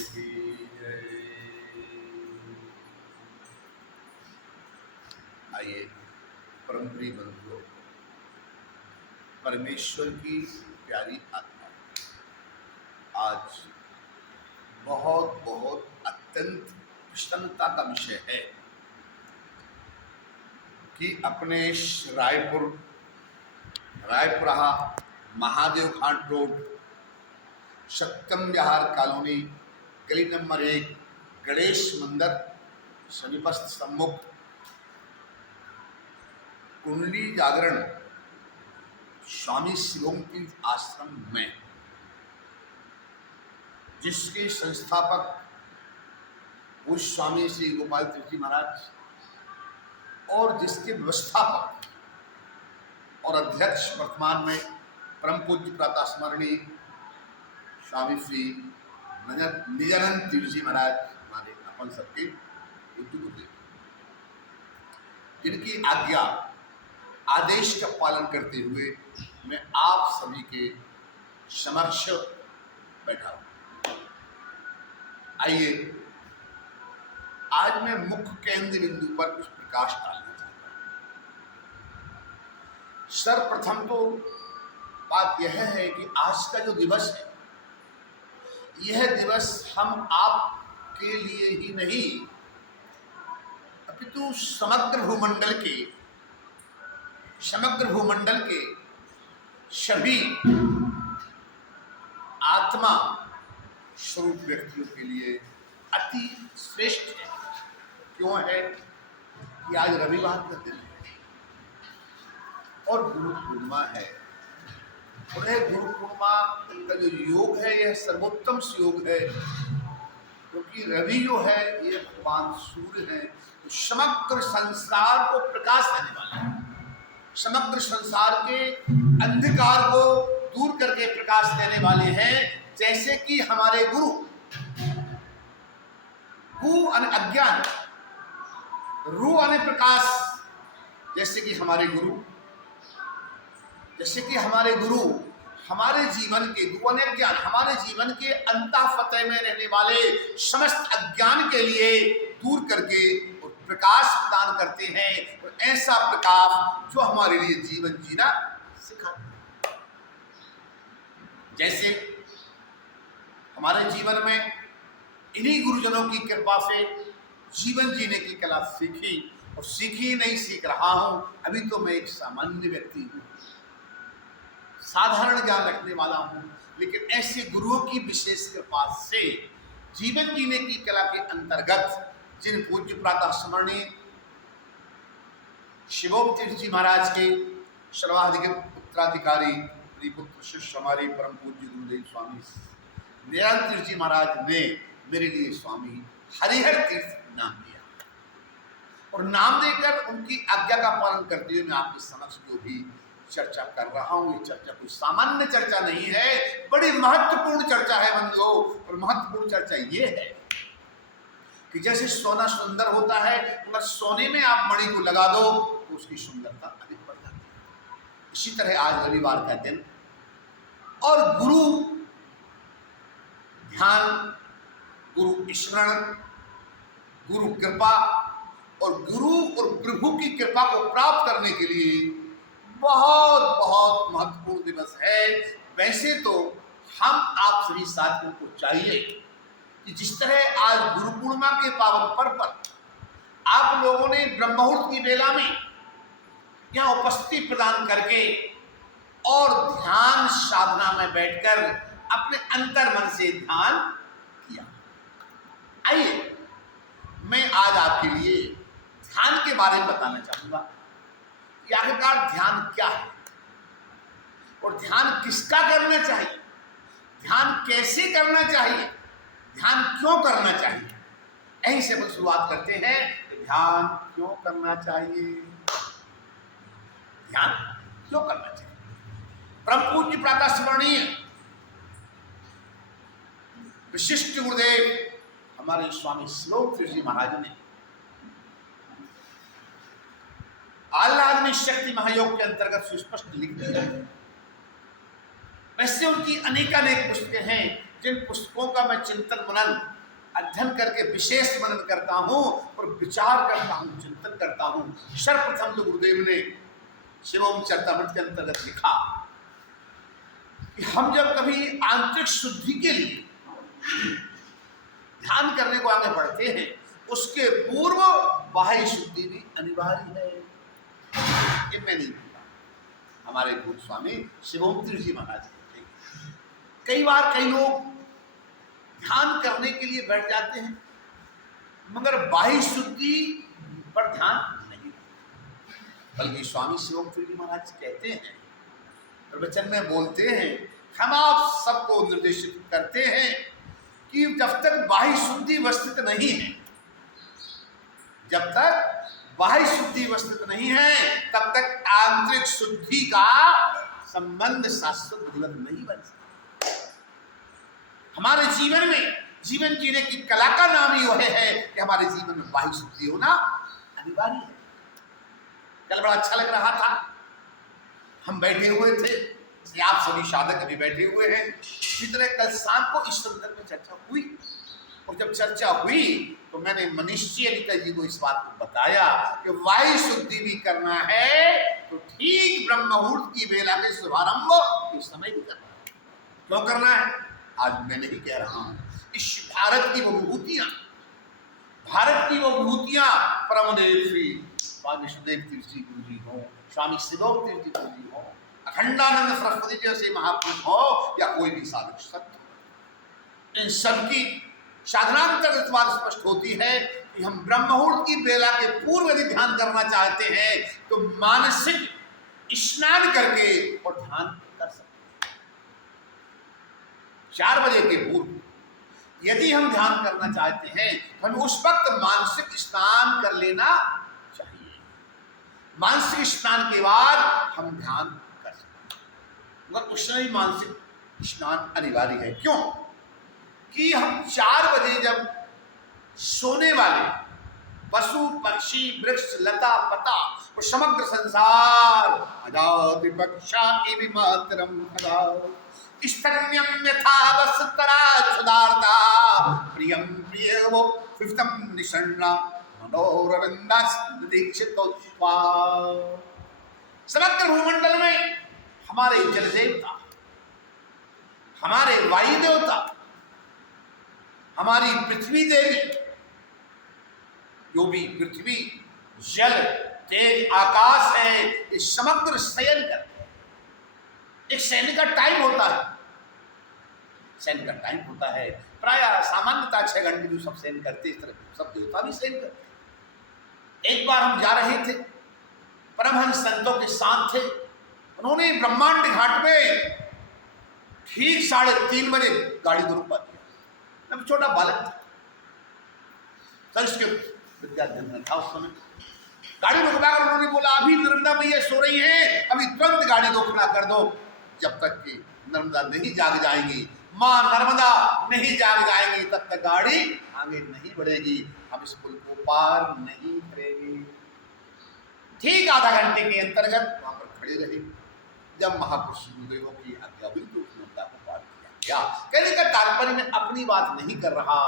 की जय। आइए परम प्रिय बंधुओं, परमेश्वर की प्यारी आत्मा, आज बहुत बहुत अत्यंत प्रसन्नता का विषय है कि अपने रायपुरा महादेव घाट रोड, सत्यम विहार कॉलोनी, गली नंबर 1, गणेश मंदिर समीपस्थ सम्मुख कुंडली जागरण स्वामी शिवोम तीर्थ आश्रम में, जिसके संस्थापक पूज्य स्वामी श्री गोपाल तीर्थ जी महाराज और जिसके व्यवस्थापक और अध्यक्ष वर्तमान में परम पूज्य प्रातः स्मरणीय स्वामी श्री निजानंद तीर्थ जी महाराज, हमारे अपन सबके पूज्य गुरुदेव, जिनकी आज्ञा आदेश का पालन करते हुए मैं आप सभी के समक्ष बैठा हूं। आइए आज मैं मुख्य केंद्र बिंदु पर कुछ प्रकाश डालना चाहता हूं। सर्वप्रथम तो बात यह है कि आज का जो दिवस है, यह दिवस हम आप के लिए ही नहीं अपितु समग्र भूमंडल के सभी आत्मा स्वरूप व्यक्तियों के लिए अति श्रेष्ठ है। क्यों है कि आज रविवार का दिन है और गुरु पूर्णिमा है, और यह गुरु पूर्णिमा का जो योग है, यह सर्वोत्तम योग है, क्योंकि रवि जो है ये भगवान सूर्य है, तो समग्र संसार को प्रकाश देने वाले हैं, समग्र संसार के अंधकार को दूर करके प्रकाश देने वाले हैं। जैसे कि हमारे गुरु गु अन अज्ञान, रू अने प्रकाश, जैसे कि हमारे गुरु हमारे जीवन के दुआने ज्ञान, हमारे जीवन के अंतःफतह में रहने वाले समस्त अज्ञान के लिए दूर करके और प्रकाश प्रदान करते हैं, और ऐसा प्रकाश जो हमारे लिए जीवन जीना सिखाते हैं। जैसे हमारे जीवन में इन्हीं गुरुजनों की कृपा से जीवन जीने की कला सीखी, और सीखी नहीं सीख रहा हूं, अभी तो मैं एक सामान्य व्यक्ति हूं, साधारण ज्ञान रखने वाला हूं, लेकिन ऐसे गुरुओं की विशेष कृपा से जीवन जीने की कला के अंतर्गत जिन पूज्य प्रातः स्मरणीय शिवोम तीर्थ जी महाराज के सर्वाधिक उत्तराधिकारी पुत्र शिष्य हमारे परम पूज्य गुरुदेव स्वामी निजानंद तीर्थ जी महाराज ने मेरे लिए स्वामी हरिहर तीर्थ नाम दिया, और नाम देकर उनकी आज्ञा का पालन करते हुए मैं आपके समक्ष जो भी चर्चा कर रहा हूं, ये चर्चा कोई सामान्य चर्चा नहीं है, बड़ी महत्वपूर्ण चर्चा है बंधुओं। और महत्वपूर्ण चर्चा ये है कि जैसे सोना सुंदर होता है, अगर सोने में आप मणि को लगा दो तो उसकी सुंदरता अधिक बढ़ जाती है। इसी तरह आज रविवार का दिन और गुरु ध्यान, गुरु स्मरण, गुरु कृपा और गुरु और प्रभु की कृपा को प्राप्त करने के लिए बहुत बहुत महत्वपूर्ण दिवस है। वैसे तो हम आप सभी साथियों को चाहिए कि जिस तरह आज गुरु पूर्णिमा के पावन पर्व पर आप लोगों ने ब्रह्म मुहूर्त की बेला में यहाँ उपस्थिति प्रदान करके और ध्यान साधना में बैठकर अपने अंतर मन से ध्यान किया। आइए मैं आज आपके लिए ध्यान के बारे में बताना चाहूंगा कि आखिरकार ध्यान क्या है और ध्यान किसका करना चाहिए, ध्यान कैसे करना चाहिए, ध्यान क्यों करना चाहिए। यहीं से हम शुरुआत करते हैं कि ध्यान क्यों करना चाहिए, ध्यान क्यों करना चाहिए। परम पूज्य प्रातः स्मरणीय विशिष्ट गुरुदेव हमारे स्वामी शिवोम तीर्थ जी महाराज ने आह्लादनी शक्ति महायोग के अंतर्गत सुस्पष्ट लिख दिया है। वैसे उनकी अनेकानेक पुस्तकें हैं, जिन पुस्तकों का मैं चिंतन मनन अध्ययन करके विशेष मनन करता हूँ और विचार करता हूँ, चिंतन करता हूँ, सर्वप्रथम तो गुरुदेव ने शिवोम चरितामृत के अंतर्गत लिखा कि हम जब कभी आंतरिक शुद्धि के लिए ध्यान करने को आगे बढ़ते हैं, उसके पूर्व बाह्य शुद्धि भी अनिवार्य है। ये मैं नहीं बोला, हमारे गुरु स्वामी शिवोम तीर्थ जी महाराज कहते हैं। कई बार कई लोग ध्यान करने के लिए बैठ जाते हैं मगर बाह्य शुद्धि पर ध्यान नहीं, बल्कि स्वामी शिवोम तीर्थ जी महाराज कहते हैं, प्रवचन में बोलते हैं, हम आप सबको निर्देशित करते हैं कि जब तक बाह्य शुद्धिवस्थित नहीं है, जब तक बाह्य शुद्धिवस्थित नहीं है, तब तक आंतरिक शुद्धि का संबंध शाश्वत विधिवत नहीं बन सकता। हमारे जीवन में जीवन जीने की कला का नाम ही वह है कि हमारे जीवन में बाह्य शुद्धि होना अनिवार्य है। कल बड़ा अच्छा लग रहा था, हम बैठे हुए थे, आप सभी साधक भी बैठे हुए हैं, इसी तरह कल शाम को इस संदर्भ में चर्चा हुई, और जब चर्चा हुई तो मैंने मनीषी निकल जी को इस बात को बताया कि वायु शुद्धि भी करना है तो ठीक ब्रह्म मुहूर्त की बेला के शुभारंभ इस समय भी करना है। क्यों करना है आज मैं नहीं कह रहा हूं, इस भारत की वो विभूतियां, भारत की वो विभूतियां परमदेव श्री स्वामी विष्णुदेव तीर्थ जी गुरु जी हो, स्वामी शिवोम तीर्थ जी गुरु जी हो, अखंडानंद सरस्वती जैसे महापुरुष हो या कोई भी साधक संत, इन सबकी साधनांतर्गत बात स्पष्ट होती है कि हम ब्रह्म मुहूर्त की बेला के पूर्व यदि ध्यान करना चाहते हैं तो मानसिक स्नान करके और ध्यान कर सकते हैं। 4 बजे के पूर्व यदि हम ध्यान करना चाहते हैं तो हमें उस वक्त मानसिक स्नान कर लेना चाहिए। मानसिक स्नान के बाद हम ध्यान कर सकते हैं, मगर उस समय मानसिक स्नान अनिवार्य है। क्यों कि हम 4 बजे जब सोने वाले पशु पक्षी वृक्ष लता पता और समग्र संसार अजाति पक्षा मातरम स्तन्यम यथा वसतरा सुदारता प्रियम प्रियवो फिफ्तम निषण्णा मनोरविंदास दीक्षितोत्वा। समग्र भूमंडल में हमारे जल देवता, हमारे वायु देवता, हमारी पृथ्वी देवी, जो भी पृथ्वी जल तेज आकाश है, इस समग्र शयन करते हैं। एक शयन का टाइम होता है, शयन का टाइम होता है प्राय सामान्यतः 6 घंटे जो सब शयन करते, इस तरह सब देवता भी शयन करते। एक बार हम जा रहे थे, परमहंस संतों के साथ थे, उन्होंने ब्रह्मांड घाट में ठीक 3:30 बजे गाड़ी को रुकवा दिया। मैं छोटा बालक था, संस्कृत विद्याध्ययन था उस समय। गाड़ी रुकवाकर उन्होंने बोला अभी नर्मदा मैया सो रही है, अभी तुरंत गाड़ी को खड़ा कर दो, जब तक कि नर्मदा नहीं जाग जाएंगी, माँ नर्मदा नहीं जाग जाएंगी तब तक गाड़ी आगे नहीं बढ़ेगी, हम इस पुल को पार नहीं करेंगे। ठीक आधा घंटे के अंतर्गत वहां पर खड़े रहे। जब महापुरुष गुरुदेवों की आज्ञा हुई तो उस नर्मदा को पार किया। कहने का तात्पर्य मैं अपनी बात नहीं कर रहा,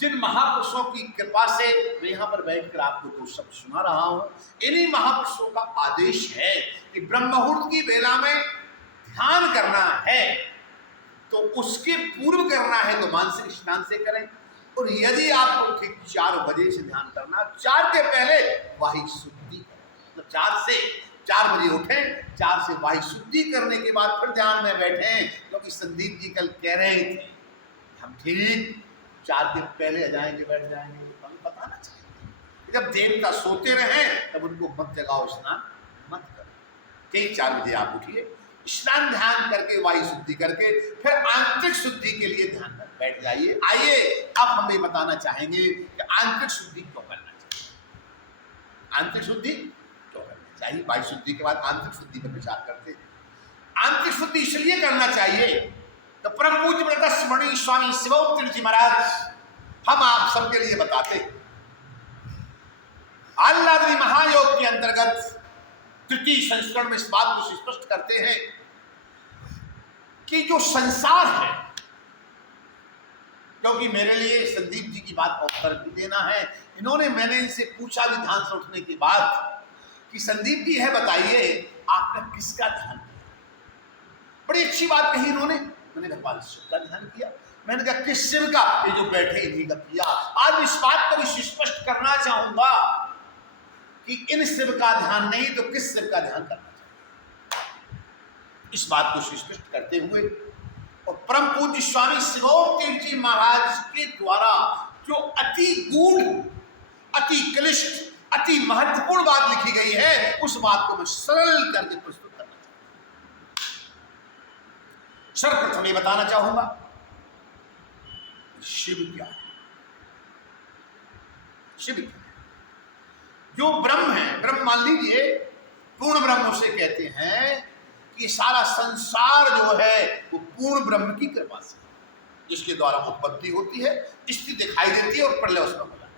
जिन महापुरुषों की कृपा से मैं यहाँ पर बैठकर आपको तो सब सुना रहा हूँ, इन्हीं महापुरुषों का आदेश है कि ब्रह्म मुहूर्त की बेला में ध्यान करना है तो उसके पूर्व करना है तो मानसिक स्नान से करें, और यदि आपको ठीक 4 बजे से ध्यान करना, 4 के पहले वाही शुद्धि करें। तो 4 बजे उठें, 4 से वाही शुद्धि करने के बाद फिर ध्यान में बैठें, क्योंकि संदीप जी कल कह रहे थे हम ठीक 4 दिन पहले आ जाएंगे, बैठ जाएंगे। तो हमें बताना चाहिए जब देवता सोते रहें तब उनको मत जगाओ, स्नान मत करो। ठीक 4 बजे आप उठिए, स्नान ध्यान करके वायु शुद्धि करके फिर आंतरिक शुद्धि के लिए ध्यान कर बैठ जाइए। आइए अब हम ये बताना चाहेंगे कि आंतरिक शुद्धि क्यों करना चाहिए। आंतरिक शुद्धि क्यों करना चाहिए, वायु शुद्धि के बाद आंतरिक शुद्धि पर विचार करते हैं। आंतरिक शुद्धि इसलिए करना चाहिए तो परम पूज्य व्रत स्मरणीय स्वामी शिवोम तीर्थ जी महाराज हम आप सबके लिए बताते हैं। आह्लादनी महायोग के अंतर्गत 3 संस्करण में इस बात को स्पष्ट करते हैं कि जो संसार है क्योंकि मेरे लिए संदीप जी की बात का उत्तर भी देना है। इन्होंने, मैंने इनसे पूछा भी ध्यान से उठने के बाद कि संदीप जी है बताइए आपने किसका ध्यान किया। बड़ी अच्छी बात कही इन्होंने। मैंने भगवान शिव का ध्यान किया। मैंने कहा किस शिव का? ये जो बैठे इन्हीं का किया। आज इस बात को भी स्पष्ट करना चाहूंगा कि इन शिव का ध्यान नहीं तो किस शिव का ध्यान करना चाहिए। इस बात को स्पष्ट करते हुए और परम पूज्य स्वामी शिवोम तीर्थ जी महाराज के द्वारा जो अति गूढ़, अति क्लिष्ट, अति महत्वपूर्ण बात लिखी गई है, उस बात को मैं सरल करके प्रस्तुत करना चाहूंगा। सर्वप्रथम ये बताना चाहूंगा शिव क्या है। शिव क्या है? जो ब्रह्म है, ब्रह्म मान लीजिए, पूर्ण ब्रह्म उसे कहते हैं कि सारा संसार जो है वो पूर्ण ब्रह्म की कृपा से, जिसके द्वारा उत्पत्ति होती है, स्थिति दिखाई देती है और प्रलय उसमें हो जाता है।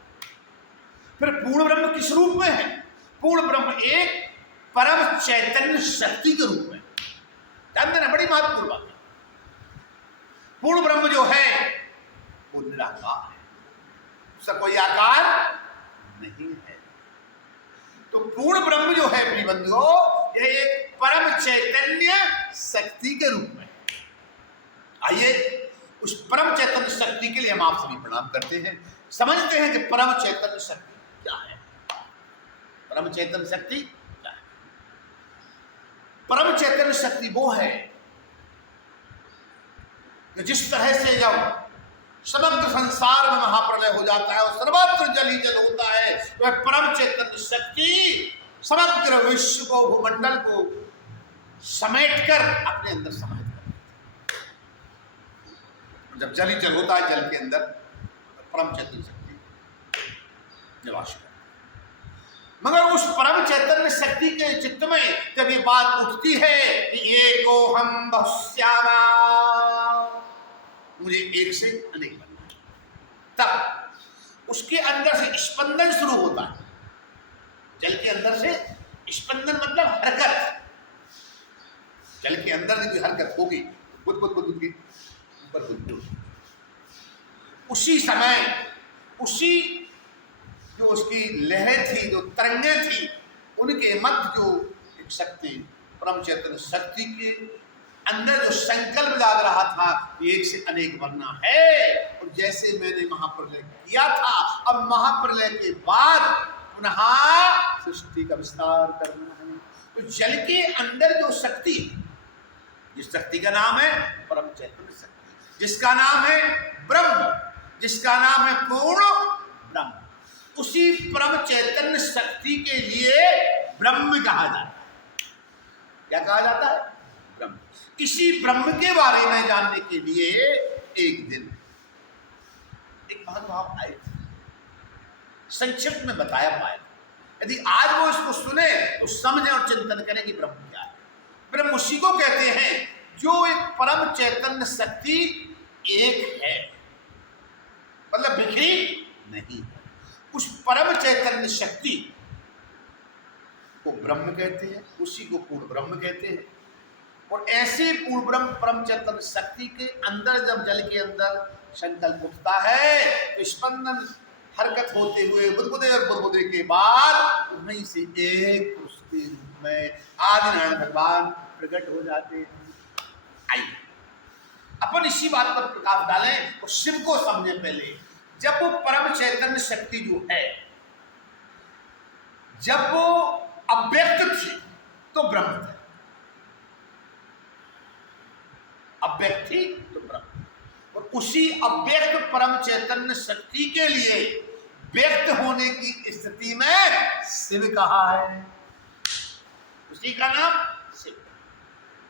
फिर पूर्ण ब्रह्म किस रूप में है? पूर्ण ब्रह्म एक परम चैतन्य शक्ति के रूप में। जानते ना, बड़ी महत्वपूर्ण बात है। पूर्ण ब्रह्म जो है वो निराकार है, उसका कोई आकार नहीं है। तो पूर्ण ब्रह्म जो है प्रिय बंधुओं, यह एक परम चैतन्य शक्ति के रूप में। आइए उस परम चैतन्य शक्ति के लिए हम आप सभी प्रणाम करते हैं, समझते हैं कि परम चैतन्य शक्ति क्या है। परम चैतन्य शक्ति क्या है? परम चैतन्य शक्ति वो है कि जिस तरह से जब समग्र संसार में महाप्रलय हो जाता है और सर्वत्र जल ही जल होता है, वह परम चैतन्य शक्ति समग्र विश्व को, भूमंडल को समेटकर अपने अंदर समाहित कर देती है। जब जल ही जल होता है, जल के अंदर परम चैतन्य शक्ति निवास करती है। मगर उस परम चैतन्य शक्ति के चित्त में जब ये बात उठती है कि एको हम बहुश्यामा, मुझे एक से अनेक बनना है, तब उसके अंदर से स्पंदन शुरू होता है। जल के अंदर से स्पंदन मतलब हरकत। जल के अंदर जो हरकत होगी, बुद बुद बुद बुद की ऊपर बुद, उसी समय उसी जो उसकी लहरें थी, जो तरंगें थी, उनके मध्य जो एक शक्ति, परम चैतन्य शक्ति के अंदर जो संकल्प जाग रहा था, एक से अनेक बनना है। और जैसे मैंने महाप्रलय किया था, अब महाप्रलय के बाद पुनः सृष्टि का विस्तार करना है। तो जल के अंदर जो शक्ति, जिस शक्ति का नाम है परम चैतन्य शक्ति, जिसका नाम है ब्रह्म, जिसका नाम है पूर्ण ब्रह्म, उसी परम चैतन्य शक्ति के लिए ब्रह्म कहा जाता है। क्या कहा जाता है? ब्रह्म। इसी ब्रह्म के बारे में जानने के लिए एक दिन एक महानुभाव आए थे, संक्षिप्त में बताया पाया। यदि आज वो इसको सुने तो समझें और चिंतन करें कि ब्रह्म क्या है। ब्रह्म उसी को कहते हैं जो एक परम चैतन्य शक्ति एक है, मतलब बिखरी नहीं है। उस परम चैतन्य शक्ति को ब्रह्म कहते हैं, उसी को पूर्ण ब्रह्म कहते हैं। और ऐसे पूर्ण ब्रह्म परम चैतन्य शक्ति के अंदर जब जल के अंदर संकल्प उठता है तो स्पंदन हरकत होते हुए बुदबुदे और बुदबुदे के बाद उन्हीं से एक पुरुष के रूप में आदि नारायण भगवान प्रकट हो जाते हैं। आइए अपन इसी बात पर प्रकाश डालें और शिव को समझे। पहले जब वो परम चैतन्य शक्ति जो है, जब वो अव्यक्त थी तो ब्रह्म था, अव्यक्त थी तो ब्रह्म। और उसी अव्यक्त परम चैतन्य शक्ति के लिए व्यक्त होने की स्थिति में शिव कहा है, उसी का नाम शिव।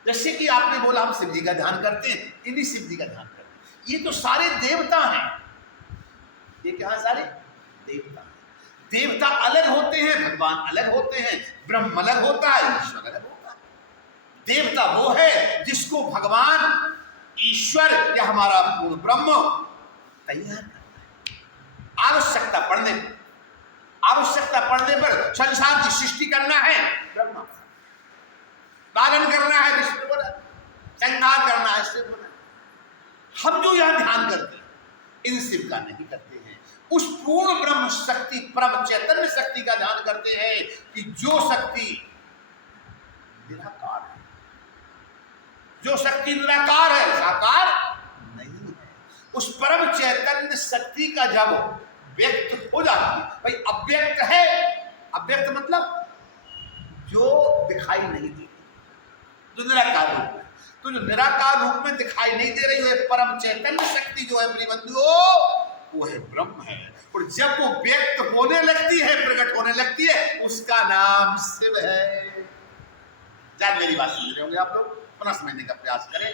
जैसे कि आपने बोला हम शिव जी का ध्यान करते हैं, इन्हीं शिव जी का ध्यान करते हैं। ये तो सारे देवता हैं, ये क्या है? सारे देवता। देवता अलग होते हैं, भगवान अलग होते हैं, ब्रह्म अलग होता है, ईश्वर अलग होता है। देवता वो है जिसको भगवान ईश्वर या हमारा पूर्ण ब्रह्म तैयार करता है। आवश्यकता पड़ने पर संसार की सृष्टि करना है, ब्रह्मा। पालन करना है, विष्णु बना। संहार करना है, शिव बना। हम जो यहां ध्यान करते हैं, इनसे का नहीं करते हैं। उस पूर्ण ब्रह्म शक्ति, परम चैतन्य शक्ति का ध्यान करते हैं कि जो शक्ति निराकार है, जो शक्ति निराकार है, साकार नहीं है, उस परम चैतन्य शक्ति का जब व्यक्त हो जाती है, भाई अव्यक्त है, अव्यक्त मतलब जो दिखाई नहीं दे, जो निराकार रूप में, तो जो निराकार रूप में दिखाई नहीं दे रही है परम चैतन्य शक्ति जो है मेरी बंधुओं, वो है ब्रह्म है। और जब वो व्यक्त होने लगती है, प्रकट होने लगती है, उसका नाम शिव है। शायद मेरी बात समझ रहे होंगे आप लोग, पुनः समझने का प्रयास करें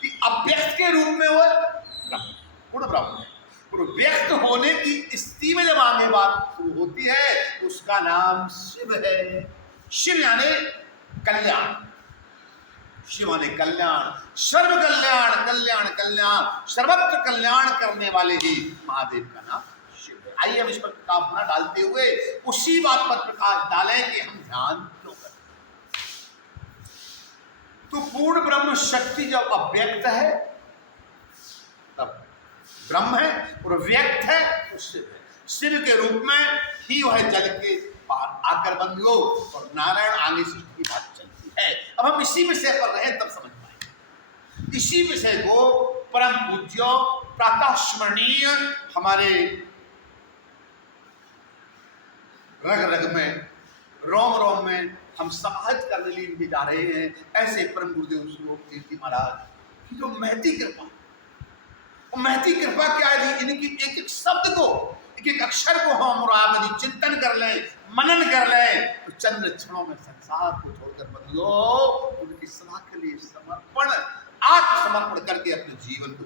कि अव्यक्त के रूप में वो ब्रह्म, पूर्ण ब्रह्म है। और व्यक्त होने की स्थिति में जब आगे बात शुरू होती है, उसका नाम शिव है। शिव यानी कल्याण, शिव माने कल्याण, सर्व कल्याण, कल्याण कल्याण, सर्वत्र कल्याण करने वाले ही महादेव का नाम शिव है। आइए हम इस पर प्रकाश न डालते हुए उसी बात पर प्रकाश डालें कि हम ध्यान क्यों करें। तो पूर्ण ब्रह्म शक्ति जब अव्यक्त है तब ब्रह्म है, और व्यक्त है तो शिव है। शिव के रूप में ही वह जल के पार आकर बन लो, और नारायण आगे सृष्टि की बात चलती है। अब हम इसी विषय पर रहे तब समझ पाएंगे। इसी विषय को परम पूज्य प्रातः स्मरणीय हमारे रग रग में, रोम रोम में हम समाहित करने लिए जा रहे हैं। ऐसे परम गुरुदेव श्लोक तीर्थ जी महाराज की जो महती कृपा, महती कृपा क्या है, इनकी एक एक शब्द को, एक एक अक्षर को हम और आप यदि चिंतन कर लें, मनन कर लें, तो चंद्र क्षणों में संसार को छोड़कर बदलो, उनकी सदा के लिए समर्पण, आत्मसमर्पण करके अपने जीवन को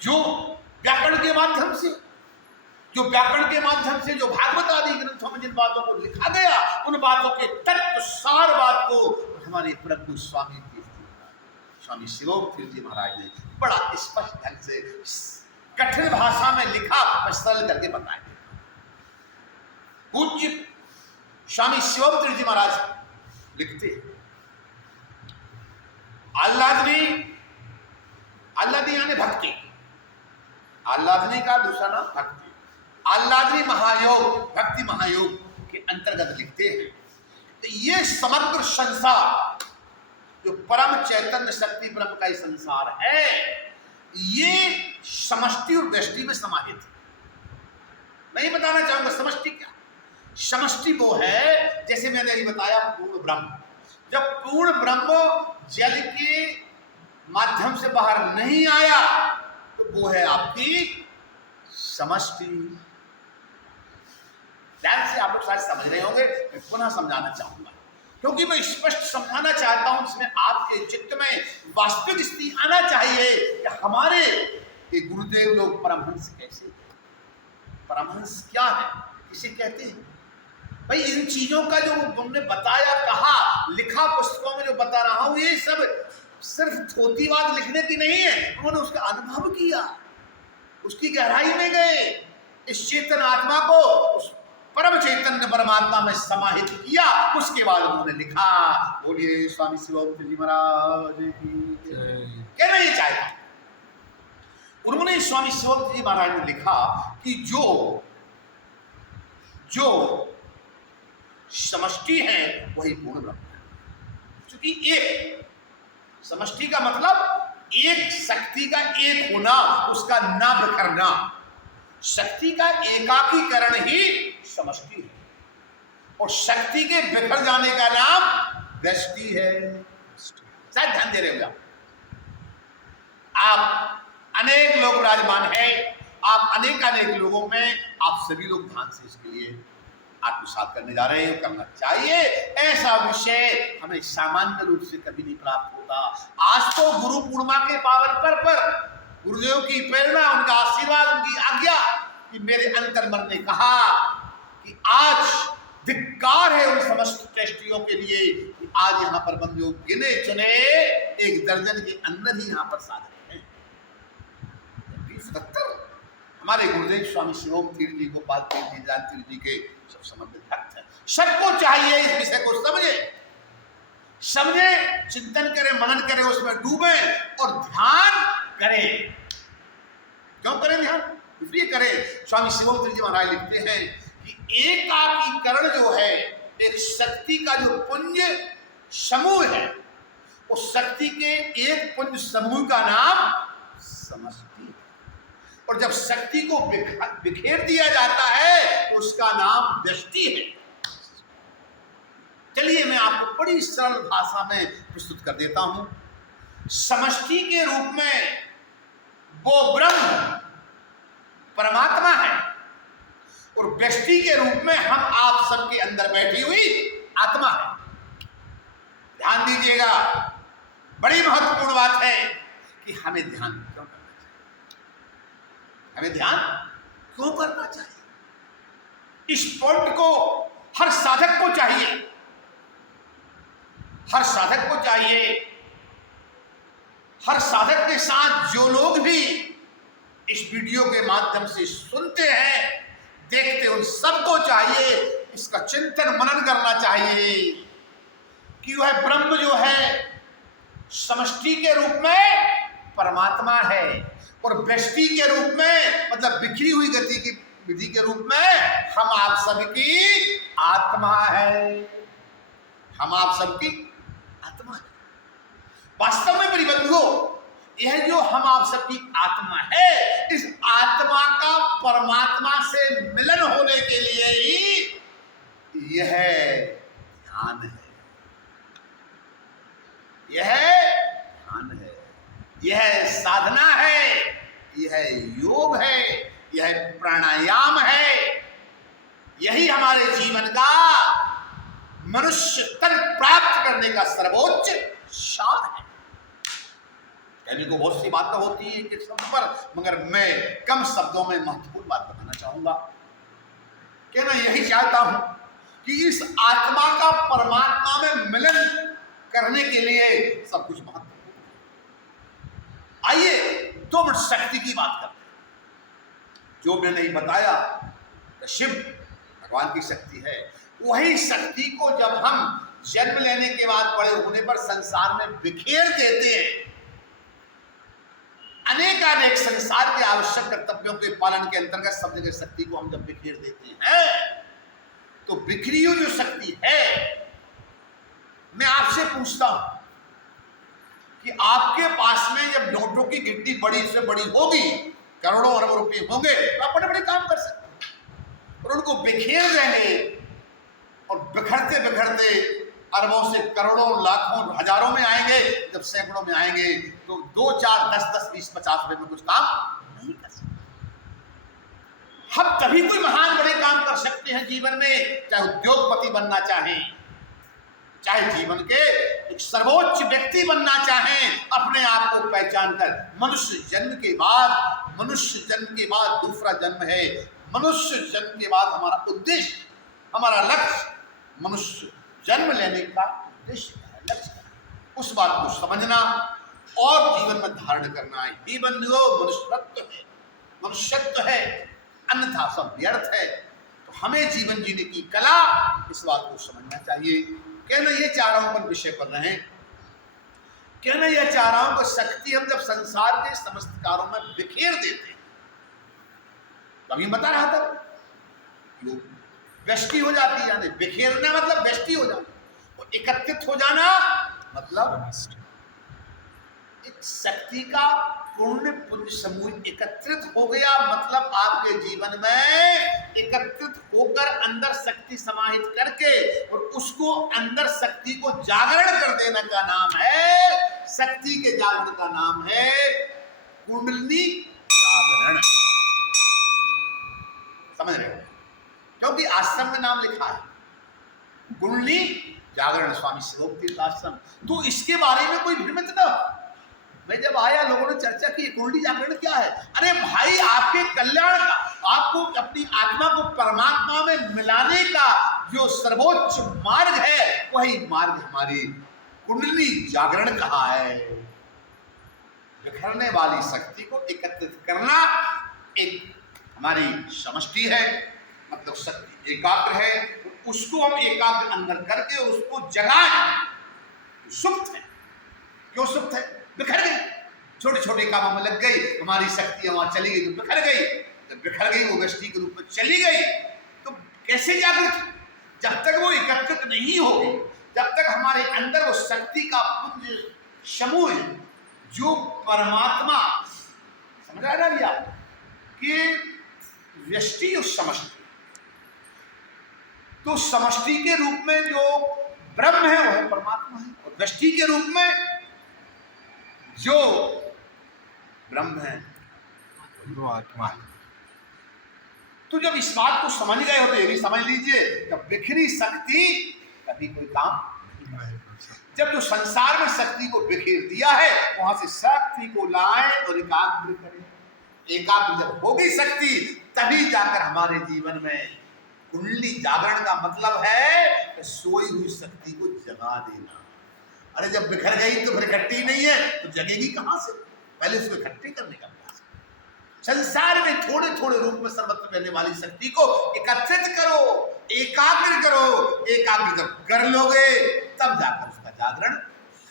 जो व्याकरण के माध्यम से, जो व्याकरण के माध्यम से जो भागवत आदि ग्रंथों में जिन बातों को लिखा गया, उन बातों के तत्व सार बात को हमारे प्रभु स्वामी स्वामी शिवोक्ति जी महाराज ने बड़ा स्पष्ट ढंग से कठिन भाषा में लिखा, सरल करके बताया। पूज्य स्वामी शिवोक्ति जी महाराज लिखते हैं, आह्लादनी, आह्लादनी यानी भक्ति, आह्लादनी का दूसरा नाम भक्ति, आह्लादनी महायोग, भक्ति महायोग के अंतर्गत लिखते हैं। तो ये समग्र संसार जो परम चैतन्य शक्ति ब्रह्म का ही संसार है, ये समष्टि और व्यष्टि में समाहित है। नहीं बताना चाहूंगा समष्टि क्या, समष्टि वो है जैसे मैंने अभी बताया पूर्ण ब्रह्म। जब पूर्ण ब्रह्म जल के माध्यम से बाहर नहीं आया तो वो है आपकी समष्टि। ध्यान से आप लोग शायद समझ रहे होंगे, मैं पुनः समझाना चाहूंगा क्योंकि मैं स्पष्ट समझाना चाहता हूं, जिसमें आपके चित्त में वास्तविक स्थिति आना चाहिए कि हमारे ये गुरुदेव लोग परमहंस कैसे, परमहंस क्या है, किसे कहते हैं। भाई इन चीजों का जो तुमने बताया, कहा, लिखा, पुस्तकों में जो बता रहा हूं, ये सब सिर्फ थोती बात लिखने की नहीं है, उन्होंने उसका अनुभव किया, उसकी गहराई में गए, इस चेतन आत्मा को उस परम चैतन्य परमात्मा में समाहित किया, उसके बाद उन्होंने लिखा। बोलिए स्वामी शिवोक्ति जी महाराज की कहना ये चाहता, उन्होंने स्वामी शिवोक्ति जी महाराज ने लिखा कि जो जो समष्टि है वही पूर्ण ब्रह्म है। क्योंकि एक समष्टि का मतलब एक शक्ति का एक होना, उसका ना बिखरना, शक्ति का एकाकीकरण ही समष्टि है, और शक्ति के बिखर जाने का नाम व्यष्टि है। शायद ध्यान दे रहे हो आप, अनेक लोग विराजमान है, आप अनेक लोगों में आप सभी लोग ध्यान से इसके लिए आत्मसात करने जा रहे हैं, करना चाहिए। ऐसा विषय हमें सामान्य रूप से कभी नहीं प्राप्त होता। आज तो गुरु पूर्णिमा के पावन पर्व पर गुरुदेव की प्रेरणा, उनका आशीर्वाद, उनकी आज्ञा कि मेरे अंतर मन ने कहा कि आज धिक्कार है उन समस्त ट्रस्टियों के लिए कि आज यहाँ पर बंधु गिने चुने एक दर्जन के अंदर ही यहाँ पर साधन हैं। हमारे गुरुदेव स्वामी शिवोम तीर्थ जी, गोपाल तीर्थ जी, जान तीर्थ जी के सब समर्पित भक्त हैं। सबको चाहिए इस विषय को समझे, चिंतन करें, मनन करें, उसमें डूबे और ध्यान करें। इसलिए करें। स्वामी शिवोत्तरी जी महाराज लिखते हैं कि एकाकीकरण जो है, एक शक्ति का जो पुंज समूह है, उस शक्ति के एक पुंज समूह का नाम समष्टि है। और जब शक्ति को बिखेर दिया जाता है तो उसका नाम व्यष्टि है। चलिए मैं आपको बड़ी सरल भाषा में प्रस्तुत कर देता हूं। समष्टि के रूप में वो ब्रह्म परमात्मा है, और व्यष्टि के रूप में हम आप सबके अंदर बैठी हुई आत्मा है। ध्यान दीजिएगा, बड़ी महत्वपूर्ण बात है कि हमें ध्यान क्यों करना चाहिए, हमें ध्यान क्यों करना चाहिए। इस पॉइंट को हर साधक को चाहिए, हर साधक को चाहिए। हर साधक के साथ जो लोग भी इस वीडियो के माध्यम से सुनते हैं, देखते, उन सबको चाहिए इसका चिंतन मनन करना चाहिए कि वह ब्रह्म जो है समष्टि के रूप में परमात्मा है, और व्यष्टि के रूप में मतलब बिखरी हुई गति की विधि के रूप में हम आप सबकी आत्मा है। हम आप सबकी आत्मा है। वास्तव में मेरी बंधुओं, यह जो हम आप सबकी आत्मा है, इस आत्मा का परमात्मा से मिलन होने के लिए ही यह ध्यान है, यह ध्यान है, यह साधना है, यह योग है, यह प्राणायाम है। यही हमारे जीवन का मनुष्य तन प्राप्त करने का सर्वोच्च सार है। कहने को बहुत सी बातें होती है कि शब्द पर, मगर मैं कम शब्दों में महत्वपूर्ण बात बताना चाहूंगा। कहना यही चाहता हूं कि इस आत्मा का परमात्मा में मिलन करने के लिए सब कुछ महत्वपूर्ण है। आइए 2 मिनट शक्ति की बात करते हैं। जो मैंने नहीं बताया कि शिव भगवान की शक्ति है, वही शक्ति को जब हम जन्म लेने के बाद बड़े होने पर संसार में बिखेर देते हैं, अनेकानेक संसार के आवश्यक कर्तव्यों के पालन के अंतर्गत सब जगह शक्ति को हम जब बिखेर देते हैं, तो बिखरी हुई जो शक्ति है, मैं आपसे पूछता हूं कि आपके पास में जब नोटों की गिनती बड़ी से बड़ी होगी, करोड़ों अरबों रुपए होंगे, तो आप बड़े बड़े काम कर सकते हैं। और उनको बिखेर देंगे, और बिखरते बिखरते अरबों से करोड़ों, लाखों, हजारों में आएंगे, जब सैकड़ों में आएंगे, तो 2, 4, 10, 10, 20, 50 रुपए में कुछ काम नहीं कर सकते। हम तभी कोई महान बड़े काम कर सकते हैं जीवन में, चाहे उद्योगपति बनना चाहें, चाहे जीवन के एक सर्वोच्च व्यक्ति बनना चाहें, अपने आप को पहचान कर। मनुष्य जन्म के बाद दूसरा जन्म है। मनुष्य जन्म के बाद हमारा उद्देश्य, हमारा लक्ष्य, मनुष्य जन्म लेने का उद्देश्य है, लक्ष्य है। उस बात को समझना और जीवन में धारण करना है। ही बंधुओं, मनुष्यत्व है, मनुष्यत्व है, अन्यथा सब व्यर्थ है। तो हमें जीवन जीने की कला, इस बात को समझना चाहिए। कहना ये चाह रहा हूं, पर विषय पर रहें। कहना यह चाह रहा हूं कि शक्ति हम जब संसार के समस्त कार्यों में बिखेर देते हैं, अभी बता रहा था, व्यष्टि हो जाती है। यानी बिखेरना मतलब व्यष्टि हो जाना, और एकत्रित हो जाना मतलब एक शक्ति का पूर्ण पुंज समूह एकत्रित हो गया। मतलब आपके जीवन में एकत्रित होकर अंदर शक्ति समाहित करके और उसको अंदर शक्ति को जागरण कर देने का नाम है, शक्ति के जागरण का नाम है कुंडलिनी जागरण। समझ रहे हो? क्योंकि आश्रम में नाम लिखा है कुंडली जागरण, स्वामी शिवोत्तरी आश्रम। तो इसके बारे में कोई भ्रमित न हो। मैं जब आया, लोगों ने चर्चा की कुंडली जागरण क्या है। अरे भाई, आपके कल्याण का, आपको अपनी आत्मा को परमात्मा में मिलाने का जो सर्वोच्च मार्ग है, वही मार्ग हमारी कुंडली जागरण कहा है। बिखरने वाली शक्ति को एकत्रित करना एक हमारी समष्टि है, मतलब शक्ति एकाग्र है। उसको हम एकाग्र अंदर करके उसको जगाएं। सुप्त है। क्यों सुप्त है? बिखर गई, छोटे छोटे कामों में लग गई, हमारी शक्ति वहां चली गई तो बिखर गई। जब बिखर गई, वो व्यष्टि के रूप में चली गई, तो कैसे जागृत? जब तक वो एकत्रित नहीं होगी, जब तक हमारे अंदर वो शक्ति का पुंज समूह है, जो परमात्मा, समझ आ रहा है कि व्यष्टि और समष्टि, तो समष्टि के रूप में जो ब्रह्म है वह परमात्मा है, और व्यष्टि के रूप में जो ब्रह्म है वो आत्मा है। तो जब इस बात को समझ गए हो तो ये भी समझ लीजिए, जब बिखरी शक्ति कभी कोई काम नहीं, जब जो संसार में शक्ति को बिखेर दिया है, वहां से शक्ति को लाए और एकाग्र करें। एकाग्र जब होगी शक्ति, तभी जाकर हमारे जीवन में कुंडली जागरण का मतलब है कि सोई हुई शक्ति को जगा देना। अरे जब बिखर गई तो फिर इकट्ठी नहीं है तो जगेगी कहां से? पहले उसको इकट्ठी करने का प्रयास। संसार में थोड़े थोड़े रूप में सर्वत्र रहने वाली शक्ति को एकत्रित करो, एकाग्र करो। एकाग्र जब कर लोगे तब जाकर उसका जागरण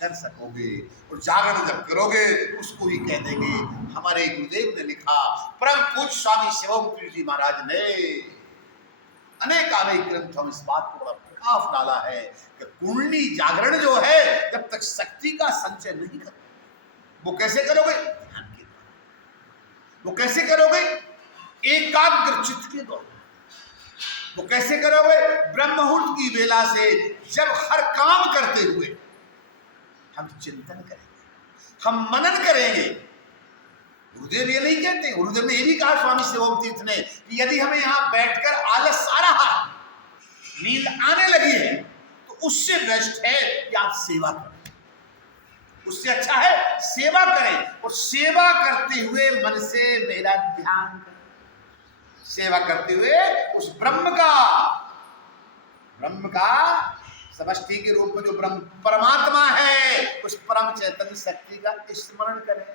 कर सकोगे, और जागरण जब करोगे उसको ही कह देंगे। हमारे गुरुदेव ने लिखा, परम पूज्य स्वामी शिवम तीर्थ जी महाराज ने अनेक ग्रंथों में इस बात को बड़ा प्रकाश डाला है कि कुंडली जागरण जो है, जब तक शक्ति का संचय नहीं करोगे, वो कैसे करोगे? ध्यान के द्वारा। वो कैसे करोगे? एकाग्र चित्त के द्वारा। वो कैसे करोगे? ब्रह्म मुहूर्त की वेला से जब हर काम करते हुए हम चिंतन करेंगे, हम मनन करेंगे। गुरुदेव ये नहीं कहते, गुरुदेव ने ये भी कहा स्वामी शिवम तीर्थ ने कि यदि हमें यहां बैठकर आलस आ रहा है, नींद आने लगी है, तो उससे बेस्ट है कि आप सेवा करें। उससे अच्छा है सेवा करें, और सेवा करते हुए मन से मेरा ध्यान करें। सेवा करते हुए उस ब्रह्म का समष्टि के रूप में जो ब्रह्म परमात्मा है, उस परम चैतन्य शक्ति का स्मरण करें,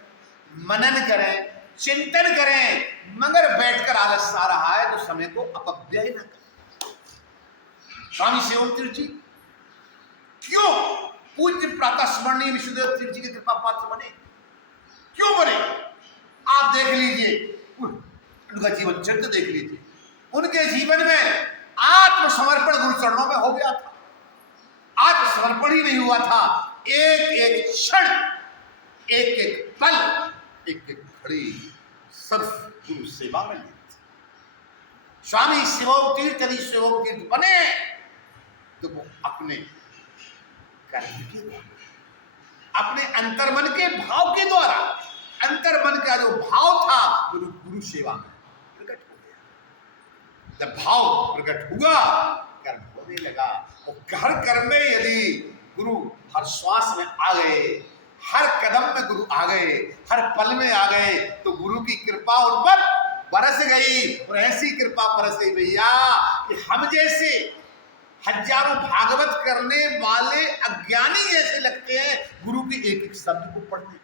मनन करें, चिंतन करें। मगर बैठकर आलस आ रहा है तो समय को अपव्यय न करें। स्वामी शिवम तीर्थ जी क्यों पूज्य प्रातः स्मरणीय विष्णुदेव तीर्थ जी के कृपा पात्र बने? क्यों बने? आप देख लीजिए, उनका जीवन चरित्र देख लीजिए। उनके जीवन में आत्मसमर्पण गुरु चरणों में हो गया था। आत्मसमर्पण ही नहीं हुआ था, एक एक क्षण, एक एक पल, एक एक घड़ी सिर्फ गुरु सेवा में ली। स्वामी शिवम तीर्थ यदि शिवम तीर्थ बने तो वो अपने कर्म के द्वारा, अपने अंतर्मन के भाव के द्वारा, अंतर्मन का जो भाव था गुरु सेवा में प्रकट हो गया। जब भाव प्रकट हुआ, कर्म होने लगा। और हर कर्म में यदि गुरु हर श्वास में आ गए, हर कदम में गुरु आ गए, हर पल में आ गए, तो गुरु की कृपा उन पर बरस गई। और ऐसी कृपा बरस गई भैया कि हम जैसे हजारों भागवत करने वाले अज्ञानी जैसे लगते हैं गुरु के एक एक शब्द को पढ़ने।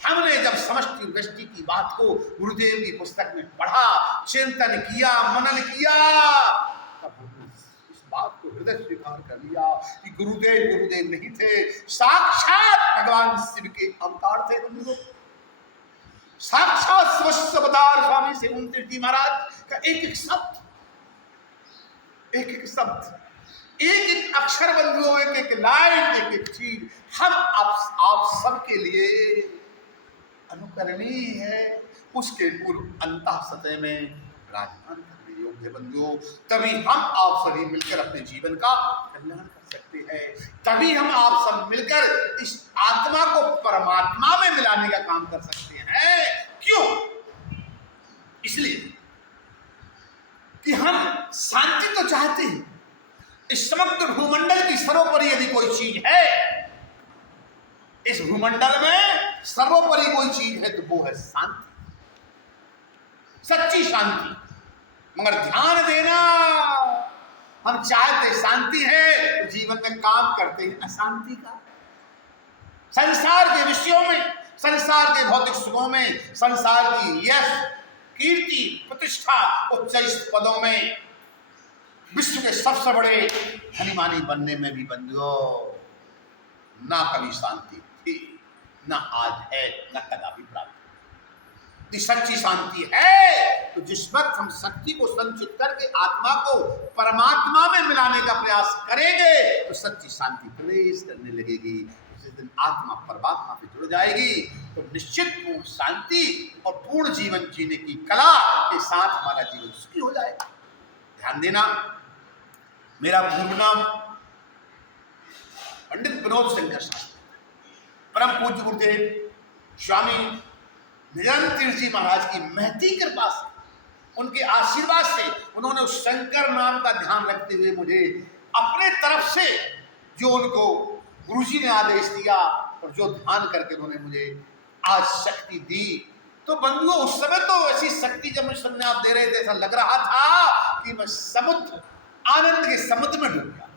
हमने जब समष्टि व्यष्टि की बात को गुरुदेव की पुस्तक में पढ़ा, चिंतन किया, मनन किया, तब हमने इस बात को हृदय स्वीकार कर लिया कि गुरुदेव नहीं थे, साक्षात भगवान शिव के अवतार थे। साक्षात शिव अवतार स्वामी शिवम तीर्थ जी महाराज का एक एक शब्द, एक एक शब्द, एक एक अक्षर बंधुओं, एक एक लाइन, एक एक चीज हम आप सबके लिए अनुकरणीय है। उसके पूर्व अंतः सतह में विराजमान करने योग्य बंधुओं, तभी हम आप सभी मिलकर अपने जीवन का कल्याण कर सकते हैं। तभी हम आप सब मिलकर इस आत्मा को परमात्मा में मिलाने का काम कर सकते हैं। क्यों? इसलिए कि हम शांति तो चाहते हैं। इस समग्र भूमंडल की सर्वोपरि यदि कोई चीज है, इस भूमंडल में सर्वोपरि कोई चीज है तो वो है शांति, सच्ची शांति। मगर ध्यान देना, हम चाहते शांति है तो जीवन में काम करते हैं अशांति का। संसार के विषयों में, संसार के भौतिक सुखों में, संसार की यश कीर्ति प्रतिष्ठा उच्च पदों में, विश्व के सबसे बड़े धनीमानी बनने में भी बंधुओं ना कभी शांति थी, ना आज है, ना कदापि प्राप्त। सच्ची शांति है। तो जिस वक्त हम शक्ति को संचित करके आत्मा को परमात्मा में मिलाने का प्रयास करेंगे तो सच्ची शांति प्रवेश करने लगेगी। जिस दिन आत्मा परमात्मा से जुड़ जाएगी तो निश्चित पूर्ण शांति और पूर्ण जीवन जीने की कला के साथ हमारा जीवन सुखी हो जाएगा। ध्यान देना, मेरा पूर्ण नाम पंडित विनोद शंकर शास्त्री, परम पूज्य गुरुदेव स्वामी निजानंद तीर्थ जी महाराज की महती कृपा से, उनके आशीर्वाद से, उन्होंने उस शंकर नाम का ध्यान रखते हुए मुझे अपने तरफ से जो उनको गुरुजी ने आदेश दिया और जो ध्यान करके उन्होंने मुझे आज शक्ति दी। तो बंधुओं, उस समय तो ऐसी शक्ति जब मुझे संन्यास दे रहे थे ऐसा लग रहा था कि मैं समुद्र, आनंद के समुद्र में डूब गया।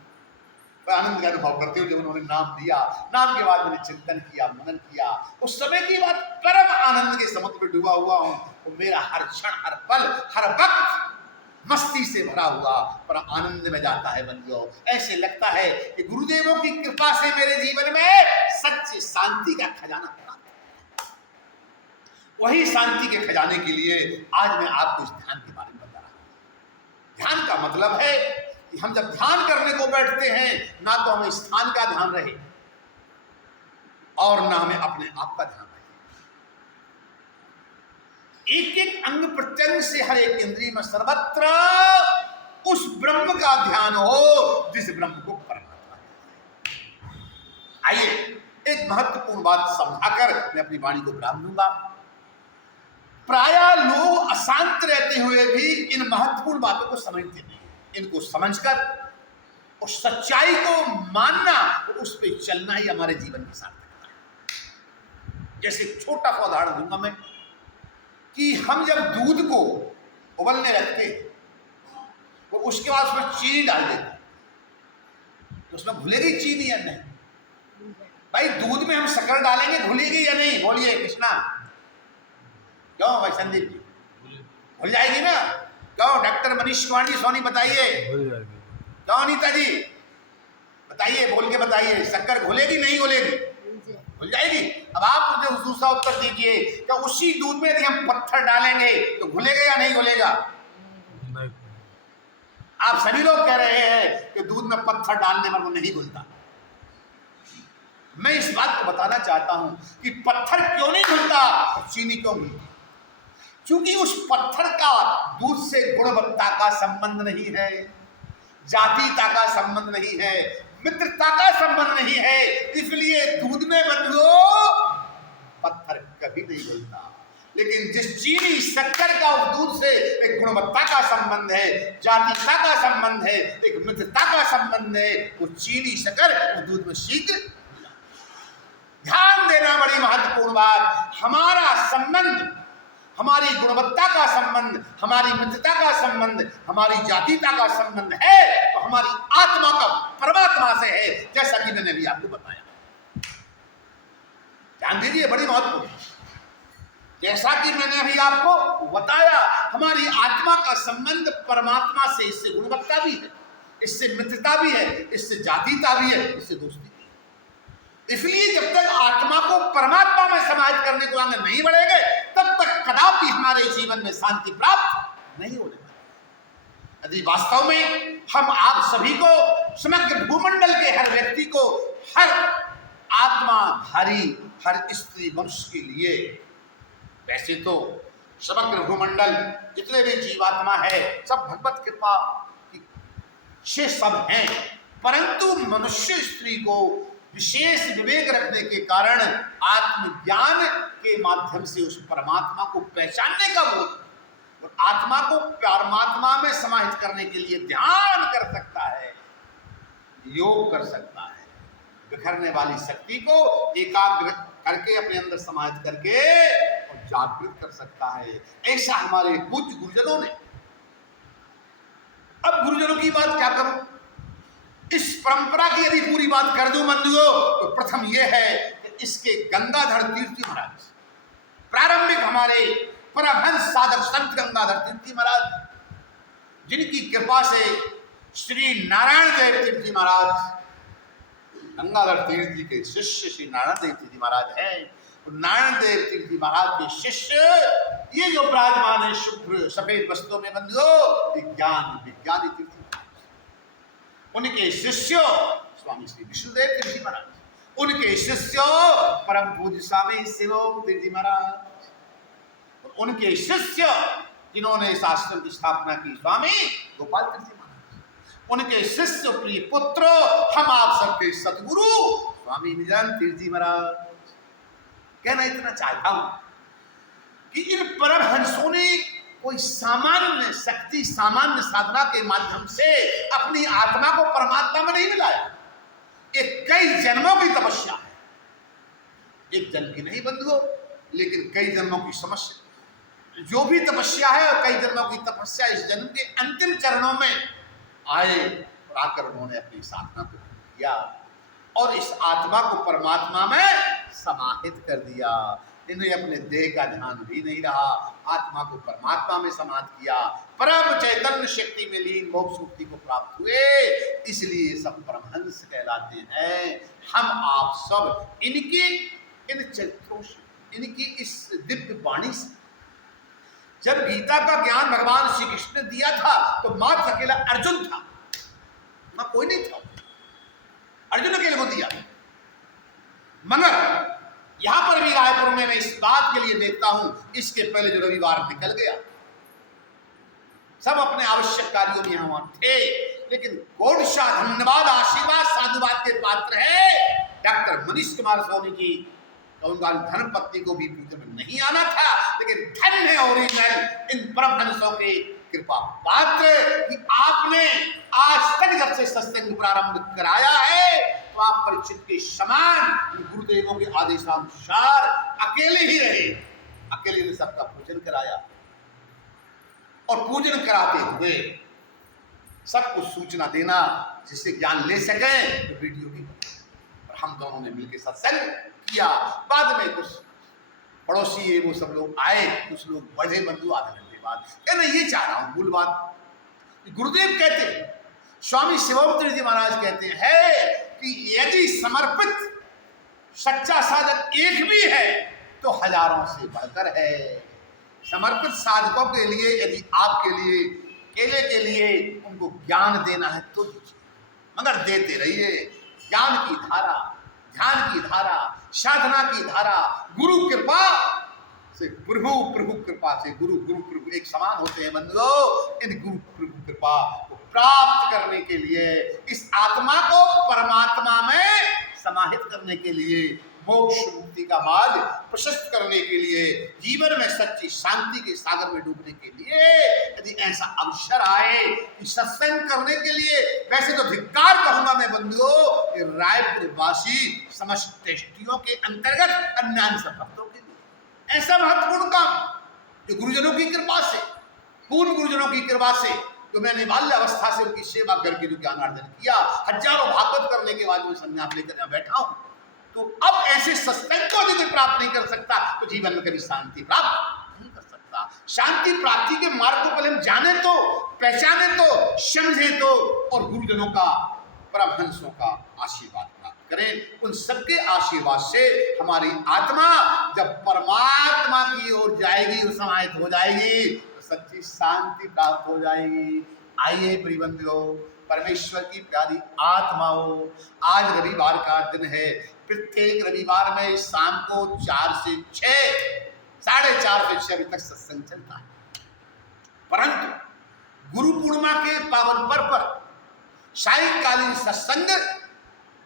मैं आनंद का अनुभव करते हुए जब उन्होंने नाम दिया, नाम के बाद मैंने चिंतन किया, मनन किया, उस समय की बात, परम आनंद के समुद्र में डूबा हुआ हूं। तो मेरा हर क्षण, हर पल, हर वक्त मस्ती से भरा हुआ पर आनंद में जाता है। बंधुओं, ऐसे लगता है कि गुरुदेवों की कृपा से मेरे जीवन में सच्ची शांति का खजाना प्राप्त है। वही शांति के खजाने के लिए आज मैं आपको इस ध्यान के बारे में बता रहा हूं। ध्यान का मतलब है कि हम जब ध्यान करने को बैठते हैं, ना तो हमें स्थान का ध्यान रहे और ना हमें अपने आप का ध्यान रहे। एक एक अंग प्रत्यंग से, हर एक इंद्रिय में, सर्वत्र उस ब्रह्म का ध्यान हो जिस ब्रह्म को परमात्मा कहते हैं। आइए एक महत्वपूर्ण बात समझाकर मैं अपनी वाणी को विराम दूंगा। प्रायः लोग अशांत रहते हुए भी इन महत्वपूर्ण बातों को समझते नहीं। इनको समझकर उस सच्चाई को मानना और उस पर चलना ही हमारे जीवन की सार्थकता है। जैसे छोटा सा उदाहरण दूंगा मैं कि हम जब दूध को उबलने रखते हैं तो उसके बाद उसमें चीनी डाल देते हैं, तो उसमें घुलेगी चीनी या नहीं? भाई दूध में हम शक्कर डालेंगे, घुलेगी या नहीं? बोलिए कृष्णा, क्यों भाई संदीप जी? घुल जाएगी ना? क्यों डॉक्टर मनीष कुमार जी सोनी बताइए? क्यों अनीता जी बताइए, बोल के बताइए, शक्कर घुलेगी नहीं घुलेगी? घुल जाएगी। अब आप मुझे दूसरा उत्तर दीजिए, क्या उसी दूध में यदि हम पत्थर डालेंगे तो घुलेगा या नहीं घुलेगा? नहीं। आप सभी लोग कह रहे हैं कि दूध में पत्थर डालने पर वो नहीं घुलता। मैं इस बात को बताना चाहता हूं कि पत्थर क्यों नहीं घुलता और चीनी क्यों घुलती? क्योंकि उस पत्थर का दूध से गुणवत्ता का संबंध नहीं है, जातीयता का संबंध नहीं है, मित्रता का संबंध नहीं है। इसलिए दूध में बंधुओं पत्थर कभी नहीं घुलता। लेकिन जिस चीनी शक्कर का उस दूध से एक गुणवत्ता का संबंध है, जातीयता का संबंध है, एक मित्रता का संबंध है, वो चीनी शक्कर उस दूध में शीघ्र। ध्यान देना बड़ी महत्वपूर्ण बात। हमारा संबंध, हमारी गुणवत्ता का संबंध, हमारी मित्रता का संबंध, हमारी जातीयता का संबंध है तो हमारी आत्मा का परमात्मा से है, जैसा कि मैंने अभी आपको बताया। ध्यान दीजिए, बड़ी महत्वपूर्ण। जैसा कि मैंने अभी आपको बताया, हमारी आत्मा का संबंध परमात्मा से, इससे गुणवत्ता भी है, इससे मित्रता भी है, इससे जातीयता भी है, इससे दोस्ती भी है। इसलिए जब तक आत्मा को परमात्मा में समाहित करने को आगे नहीं बढ़ेंगे, तब तक कदापि हमारे जीवन में शांति प्राप्त नहीं होने वाली। यदि वास्तव में हम आप सभी को, समग्र भूमंडल के हर व्यक्ति को, हर आत्माधारी, हर स्त्री मनुष्य के लिए, वैसे तो समग्र भूमंडल जितने भी जीवात्मा है सब भगवत कृपा से सब हैं, परंतु मनुष्य स्त्री को विशेष विवेक रखने के कारण आत्मज्ञान के माध्यम से उस परमात्मा को पहचानने का बोध और आत्मा को परमात्मा में समाहित करने के लिए ध्यान कर सकता है, योग कर सकता है, बिखरने वाली शक्ति को एकाग्र करके अपने अंदर समाहित करके और जागृत कर सकता है। ऐसा हमारे पूज्य गुरुजनों ने। अब गुरुजनों की बात क्या करूं, इस परंपरा की यदि पूरी बात कर दूं बंधुओं, तो प्रथम यह है कि इसके गंगाधर तीर्थ जी महाराज, प्रारंभिक हमारे परमहंस साधक संत गंगाधर तीर्थ जी महाराज, जिनकी कृपा से श्री नारायण देव तीर्थ जी महाराज, गंगाधर तीर्थ जी के शिष्य श्री नारायण देव तीर्थ जी महाराज हैं, नारायण देव तीर्थ जी महाराज के शिष्य, ये जो विराजमान है शुभ्र सफेद वस्त्रों में बंधुओं, ये ज्ञान विज्ञानी तीर्थ जी महाराज। उनके शिष्य स्वामी श्री विष्णुदेव तीर्थ जी महाराज, उनके शिष्य परम पूज्य स्वामी शिवोम तीर्थ जी महाराज, उनके शिष्य जिन्होंने इस आश्रम की स्थापना की स्वामी गोपाल तीर्थ जी महाराज, उनके शिष्य प्रिय पुत्र हम आप सबके सदगुरु स्वामी निजानंद तीर्थ जी महाराज। कहना इतना चाहता हूं कि इन परमहंसों ने कोई सामान्य शक्ति, सामान्य साधना के माध्यम से अपनी आत्मा को परमात्मा में नहीं मिलाया। एक कई जन्मों की तपस्या है, एक जन्म की नहीं बंधुओं, लेकिन कई जन्मों की समस्या, जो भी तपस्या है और कई जन्मों की तपस्या इस जन्म के अंतिम चरणों में आए और आकर उन्होंने अपनी साधना को किया और इस आत्मा को परमात्मा में समाहित कर दिया। इन्हें अपने देह का ध्यान भी नहीं रहा, आत्मा को परमात्मा में समाहित किया, परम चैतन्य शक्ति में लीन मोक्ष मुक्ति को प्राप्त हुए, इसलिए सब परमहंस कहलाते हैं। हम आप सब इनकी इन चरित्रों से, इनकी इस दिव्य वाणी से, जब गीता का ज्ञान भगवान श्री कृष्ण ने दिया था तो मात्र अकेला अर्जुन था, वहां कोई नहीं था, अर्जुन अकेले को दिया। मगर यहां पर भी रायपुर में मैं इस बात के लिए देखता हूं, इसके पहले जो रविवार निकल गया, सब अपने आवश्यक कार्यों में यहां थे, लेकिन कोटशा धन्यवाद आशीर्वाद साधुवाद के पात्र है डॉक्टर मनीष कुमार सोनी जी। कहूंगा धर्मपत्नी को भी पूजन में नहीं आना था, लेकिन धन्य है ओरिजिनल इन परमहंसों के कृपा पात्र कि आपने आज तक जब से सत्संग प्रारंभ कराया है तो आप परिचित के समान गुरुदेवों के आदेशानुसार अकेले ही रहे, अकेले ने सबका पूजन कराया और पूजन कराते हुए सबको सूचना देना जिससे ज्ञान ले सके, तो वीडियो भी और हम दोनों ने मिलकर सत्संग किया। बाद में कुछ पड़ोसी है वो सब लोग आए, कुछ लोग बढ़े बंधु आधे घंटे बाद। कहना ये चाह रहा हूं मूल बात, गुरुदेव कहते हैं, स्वामी शिवोम तीर्थ जी महाराज कहते हैं कि यदि समर्पित सच्चा साधक एक भी है तो हजारों से बढ़कर है। समर्पित साधकों के लिए यदि आपके लिए केले के लिए उनको ज्ञान देना है तो दीजिए, मगर देते रहिए। ज्ञान की धारा, ध्यान की धारा, साधना की धारा, गुरु कृपा से प्रभु, प्रभु कृपा से गुरु, गुरु प्रभु एक समान होते हैं बंधुओं। इन गुरु प्रभु कृपा को प्राप्त करने के लिए, इस आत्मा को परमात्मा में समाहित करने के लिए, मोक्ष मुक्ति का मार्ग प्रशस्त करने के लिए, जीवन में सच्ची शांति के सागर में डूबने के लिए यदि ऐसा अवसर आए कि सत्संग करने के लिए, वैसे तो धिक्कार कहूंगा मैं बंधुओं, रायपुर वासी समस्त टेस्टियों के अंतर्गत अन्य सब भक्तों के लिए ऐसा महत्वपूर्ण काम जो गुरुजनों की कृपा से, पूर्व गुरुजनों की कृपा से, तो मैंने बाल्यावस्था से उनकी सेवा करके जो ज्ञानार्जन किया, हजारों भागवत करने के बाद मैं संन्यास लेकर यहाँ बैठा हूं, तो अब ऐसे सत्संग को यदि प्राप्त नहीं कर सकता तो जीवन में कभी शांति प्राप्त नहीं कर सकता। शांति प्राप्ति के मार्ग को पहले हम जाने तो, पहचाने तो, समझे तो, और गुरुजनों का, परमहंसों का आशीर्वाद प्राप्त करें। उन सबके आशीर्वाद से हमारी आत्मा जब परमात्मा की ओर जाएगी और समाहित हो जाएगी तो सच्ची शांति प्राप्त हो जाएगी। आइए प्रियबंधुओं, परमेश्वर की प्यारी आत्माओं, आज रविवार का दिन है। प्रत्येक रविवार में शाम को 4 से 6, 4:30 से 6 बजे तक सत्संग चलता है, परंतु गुरु पूर्णिमा के पावन पर्व पर सायंकालीन सत्संग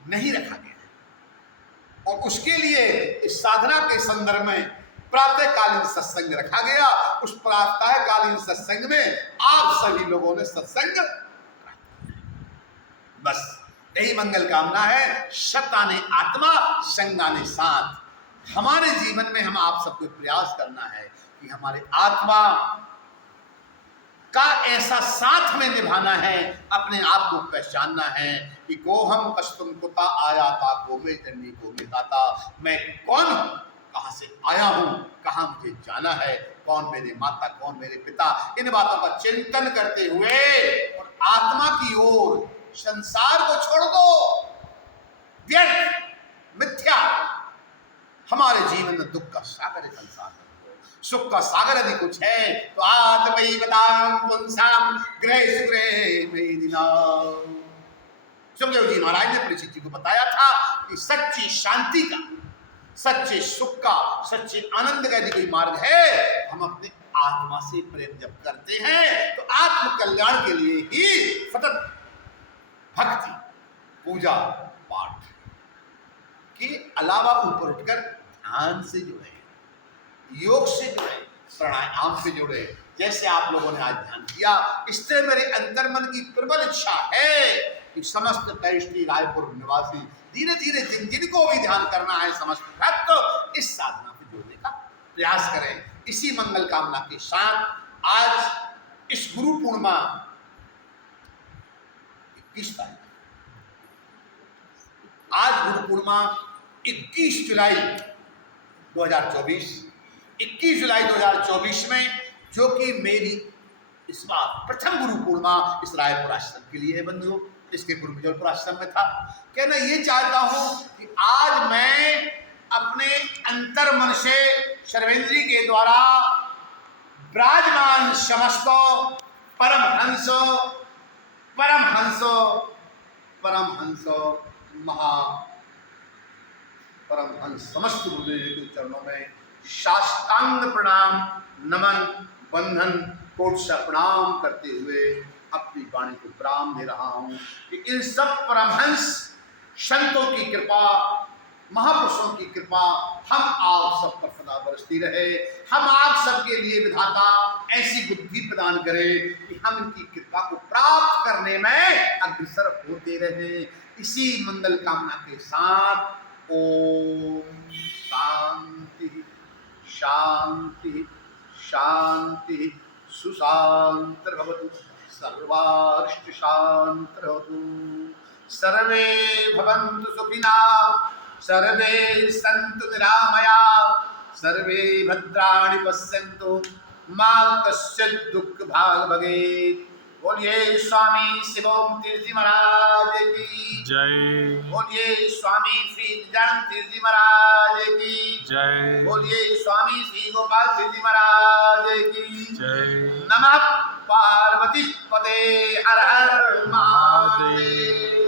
नहीं रखा गया है और उसके लिए इस साधना के संदर्भ में प्रातःकालीन सत्संग रखा गया। उस प्रातःकालीन सत्संग में आप सभी लोगों ने सत्संग, बस यही मंगल कामना है। शताने आत्मा संगाने साथ। हमारे जीवन में हम आप सबको प्रयास करना है कि हमारे आत्मा का ऐसा साथ हमें निभाना है, अपने आप को पहचानना है कि को हम कस्तुम कुता आया था, को में जन्नी को में दाता, मैं कौन हूं, कहां से आया हूं, कहां मुझे जाना है, कौन मेरे माता, कौन मेरे पिता। इन बातों का चिंतन करते हुए और आत्मा की ओर, संसार को छोड़ दो, व्यर्थ, मिथ्या, हमारे जीवन में दुख का सागर एक संसार है। सुख का सागर यदि कुछ है तो आत्मयी बताम पुंसाम ग्रह सुग्रह में दिनाम। सुखदेव जी महाराज ने परीक्षित जी को बताया था कि सच्ची शांति का, सच्चे सुख का, सच्चे आनंद का यदि कोई मार्ग है, हम अपने आत्मा से प्रेम जब करते हैं तो आत्म कल्याण के लिए ही सतत भक्ति, पूजा पाठ के अलावा ऊपर उठकर ध्यान से जुड़े, योग से जुड़े, प्राणायाम से जुड़े। जैसे आप लोगों ने आज ध्यान किया, इससे मेरे अंतर्मन की प्रबल इच्छा है कि समस्त कैष्टी रायपुर निवासी धीरे धीरे जिनको भी ध्यान करना है समस्त भक्त तो इस साधना से जुड़ने का प्रयास करें। इसी मंगल कामना के साथ आज इस गुरु पूर्णिमा 21 तारीख, आज गुरु पूर्णिमा 21 जुलाई 2024, 21 जुलाई 2024 में, जो कि मेरी इस बार प्रथम गुरु पूर्णिमा इस रायपुर आश्रम के लिए है बंधुओं, इसके पूर्व जौनपुर आश्रम में था। कहना ये चाहता हूं कि आज मैं अपने अंतर मन से सर्वेंद्री के द्वारा विराजमान समस्त परमहंसो परमहंसो परमहंसो महा परमहंस समस्त गुरुदेव के चरणों में साष्टांग प्रणाम, नमन, बंधन, कोट सा प्रणाम करते हुए अपनी वाणी को विराम दे रहा हूं कि इन सब परमहंस संतों की कृपा, महापुरुषों की कृपा हम आप सब पर सदा बरसती रहे। हम आप सबके लिए विधाता ऐसी बुद्धि प्रदान करे कि हम इनकी कृपा को प्राप्त करने में अग्रसर होते रहे। इसी मंगल कामना के साथ ओम शांति शांति शांति सुशांतिर्भवतु, सर्वारिष्ट शांतिर्भवतु, सर्वे भवन्तु सुखिनः, सर्वे सन्तु निरामयाः, सर्वे भद्राणि पश्यन्तु, मा कश्चित् दुःख भाग् भवेत्। बोलिए स्वामी शिवोम तीर्थ जी महाराज की जय। बोलिए स्वामी श्री निजानंद तीर्थ जी महाराज की जय। बोलिए स्वामी श्री गोपाल तीर्थ जी महाराज की जय। नमः पार्वती पते हर हर महादेव।